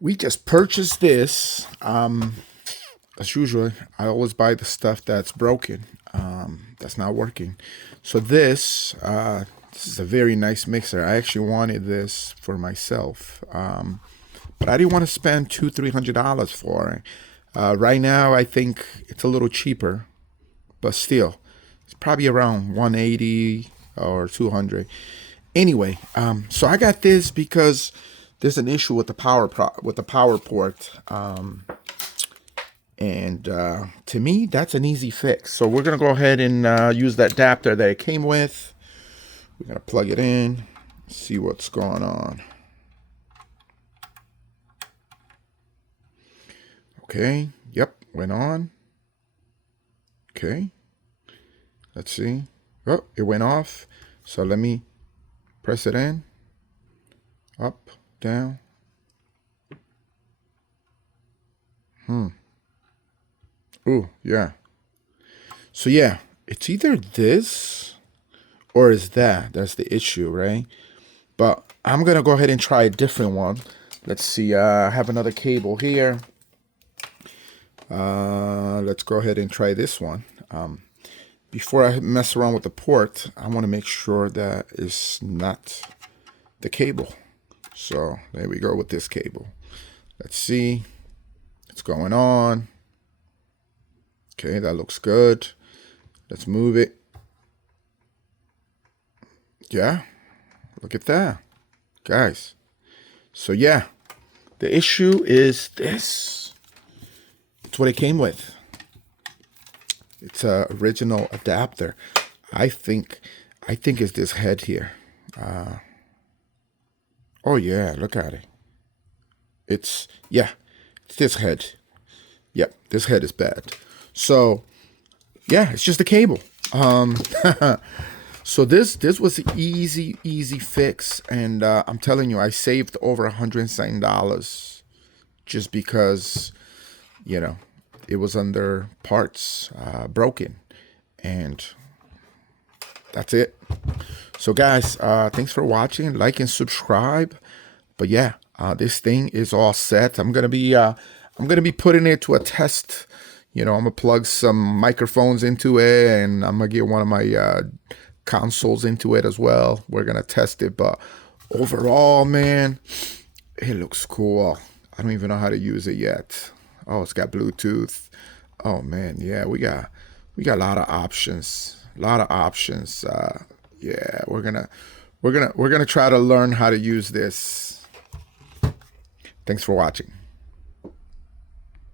We just purchased this. As usual, I always buy the stuff that's broken, that's not working. So this is a very nice mixer. I actually wanted this for myself, but I didn't want to spend $200-300 for it. Right now, I think it's a little cheaper, but still, it's probably around 180 or 200. Anyway, so I got this because there's an issue with the power port, and to me, that's an easy fix. So we're gonna go ahead and use that adapter that it came with. We're gonna plug it in, see what's going on. Okay, yep, went on. Okay, let's see. Oh, it went off. So let me press it in. Up, down. Ooh, yeah. So yeah, it's either this or is that. That's the issue, right? But I'm gonna go ahead and try a different one. Let's see. I have another cable here. Let's go ahead and try this one. Before I mess around with the port, I want to make sure that it's not the cable. So there we go with this cable. Let's see what's going on. Okay, that looks good. Let's move it. Yeah, look at that, guys. So yeah, the issue is this. It's what it came with. It's a original adapter. I think it's this head here. Oh yeah, look at it. It's this head. Yep, this head is bad. So yeah, it's just a cable. So this was an easy fix, and I'm telling you, I saved over $107 just because, it was under parts, broken, and that's it. So guys, thanks for watching. Like and subscribe. But yeah, this thing is all set. I'm gonna be putting it to a test. I'm gonna plug some microphones into it, and I'm gonna get one of my consoles into it as well. We're gonna test it, but overall, man, it looks cool. I don't even know how to use it yet. Oh, it's got Bluetooth. Oh man, yeah, we got a lot of options. Yeah, we're gonna try to learn how to use this. Thanks for watching.